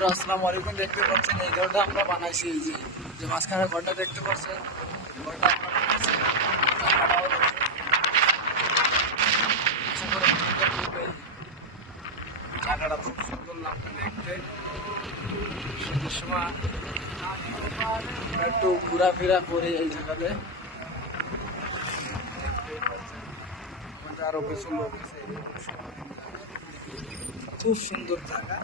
বন্ধুরা আসসালামু আলাইকুম। দেখতে পাচ্ছেন এই ঘরটা আমরা বানাইছি, এই যে মাঝখানে ঘরটা দেখতে পাচ্ছেন, ঘরটা আমরা বানাইছি। জায়গাটা খুব সুন্দর লাগবে দেখতে। শীতের সময় একটু ঘোরাফেরা করে এই জায়গাতে আরো কিছু লোক আছে। খুব সুন্দর জায়গা।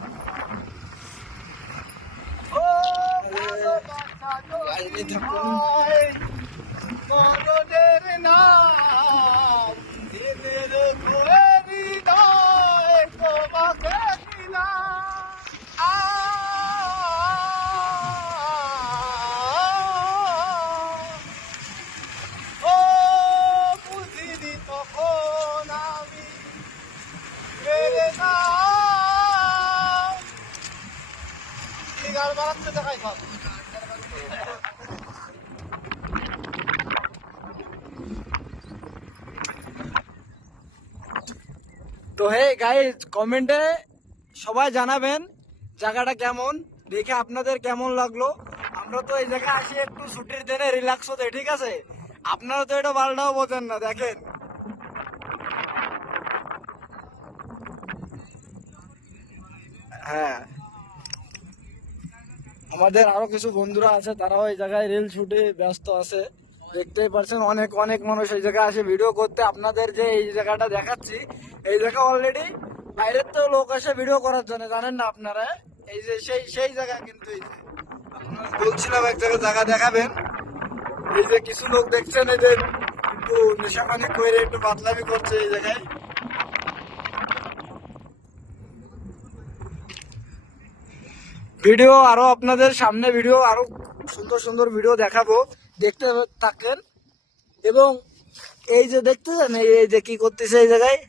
তো হে গাইস, কমেন্টে সবাই জানাবেন জায়গাটা কেমন, দেখে আপনাদের কেমন লাগলো। আমরা তো এই জায়গায় আসি একটু ছুটির দিনে রিল্যাক্স হতে, ঠিক আছে? আপনারা তো এটা পাল্টাও বোঝেন না, দেখেন। হ্যাঁ, আমাদের আরো কিছু বন্ধুরা আছে, তারাও এই জায়গায় রিল শুটে ব্যস্ত আছে। দেখতেই পাচ্ছেন অনেক অনেক মানুষ এই জায়গায় আসে ভিডিও করতে। আপনাদের যে এই জায়গাটা দেখাচ্ছি, এই জায়গা অলরেডি বাইরের তো লোক আসে ভিডিও করার জন্য, জানেন না আপনারা? এই যে সেই জায়গা, কিন্তু এই যে আপনারা বলছিলাম এক জায়গায় জায়গা দেখাবেন। এই যে কিছু লোক দেখছেন, এই যে একটু নেশাপানি করে একটু বাতলামি করছে এই জায়গায়। ভিডিও আরো আপনাদের সামনে ভিডিও আরো সুন্দর সুন্দর ভিডিও দেখাবো, দেখতে থাকেন। এবং এই যে দেখতেছেন, এই যে কি করতেছে এই জায়গায়,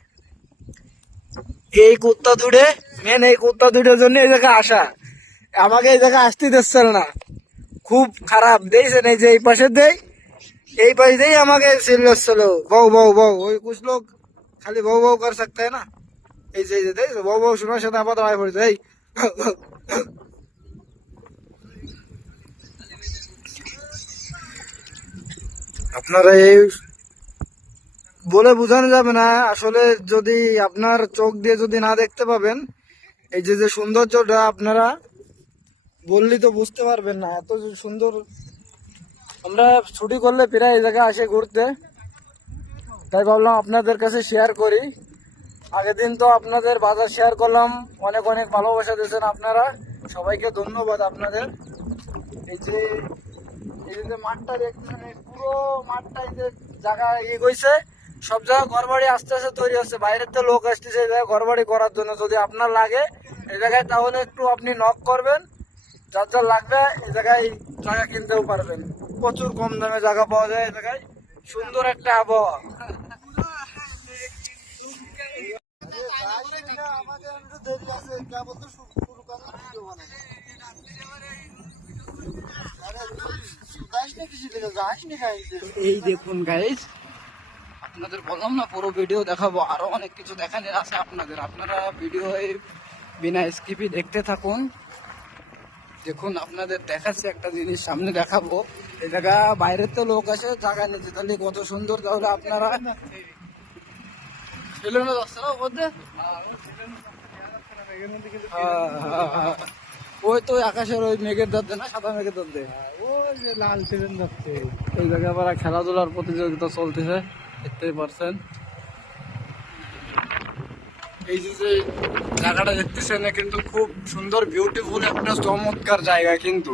এই কুত্তা দুটো, মেন এই কুত্তা দুটোর জন্য এই জায়গায় আসা। আমাকে এই জায়গায় আসতে দিচ্ছিল না, খুব খারাপ দিয়েছেন। এই যে এই পাশে দেই, এই পাশে দেই আমাকে চিল্লাচ্ছিল বউ বউ বউ। ওই कुछ लोग খালি বউ বউ कर सकते हैं ना। এই যে দেই বউ বউ শোনার সাথে আপাতত আয় পড়েছে। এই আপনারা এই বলে বোঝানো যাবে না আসলে, যদি আপনার চোখ দিয়ে যদি না দেখতে পাবেন এই যে সৌন্দর্যটা, আপনারা বললি তো বুঝতে পারবেন না এত সুন্দর। আমরা ছুটি করলে প্রায় এই জায়গায় আসে ঘুরতে, তাই ভাবলাম আপনাদের কাছে শেয়ার করি। আগের দিন তো আপনাদের বাজার শেয়ার করলাম, অনেক অনেক ভালোবাসা দিয়েছেন আপনারা, সবাইকে ধন্যবাদ আপনাদের। এই যে মাঠটা দেখতেছেন, পুরো মাঠটা এই যে জায়গা এগোইছে, সব জায়গায় ঘর বাড়ি আস্তে আস্তে তৈরি হচ্ছে। বাইরের তো লোক আসতেছে এই জায়গায় ঘর বাড়ি করার জন্য। যদি আপনার লাগে এই জায়গায়, তাহলে একটু আপনি নক করবেন, যার যার লাগবে এই জায়গায় জায়গা কিনতেও পারবেন। প্রচুর কম দামে জায়গা পাওয়া যায় এই জায়গায়, সুন্দর একটা আবহাওয়া। এই দেখুন গাইস, আপনাদের বললাম না পুরো ভিডিও দেখাবো, আরো অনেক কিছু দেখানোর আছে আপনাদের। আপনারা ভিডিও বিনা স্কিপই দেখতে থাকুন। দেখুন, আপনাদের দেখাচ্ছি একটা জিনিস, সামনে দেখাবো। এই জায়গা বাইরের তো লোক আসে জায়গা নিতে, তাহলে কত সুন্দর। তাহলে আপনারা ওই তো আকাশের ওই মেঘের দরদে না, সাদা মেঘের দরদে, ওই যে লাল ট্রেন যাচ্ছে। এই জায়গায় আবার খেলাধুলার প্রতিযোগিতা চলতেছে, দেখতেই পারছেন। এই যে জায়গাটা দেখতেছেন, কিন্তু খুব সুন্দর বিউটিফুল একটা চমৎকার জায়গা কিন্তু।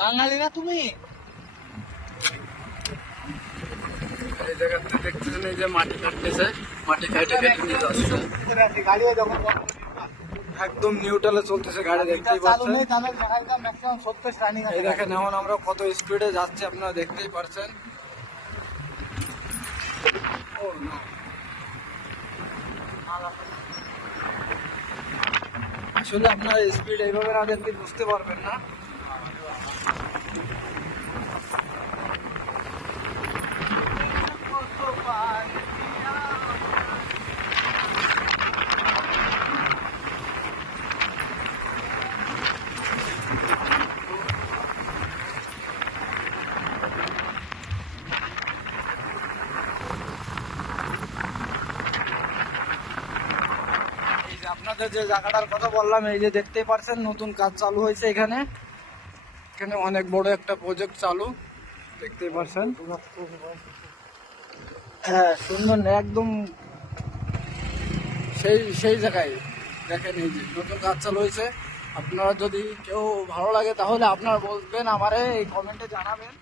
বাঙালি না তুমি? এই জায়গাতে দেখতেছেন, এই যে মাটি কাটতেছে, মাটি কাটে কেটে নিয়ে যাচ্ছে। একদম নিউট্রালে চলতেছে গাড়ি, দেখতেই পাচ্ছেন। এই দেখেন এখন আমরা কত স্পিডে যাচ্ছি, আপনারা দেখতেই পারছেন। আসলে আপনার স্পিড এইভাবে না দেখলে বুঝতে পারবেন না। আপনাদের যে জায়গাটার কথা বললাম, এই যে দেখতেই পারছেন নতুন কাজ চালু হয়েছে এখানে। এখানে অনেক বড় একটা প্রজেক্ট চালু, দেখতেই পারছেন। হ্যাঁ, সুন্দর না একদম সেই সেই জায়গায় দেখেন, এই যে নতুন কাজ চালু হয়েছে। আপনারা যদি কেউ ভালো লাগে তাহলে আপনারা বলবেন, আমারে এই কমেন্টে জানাবেন।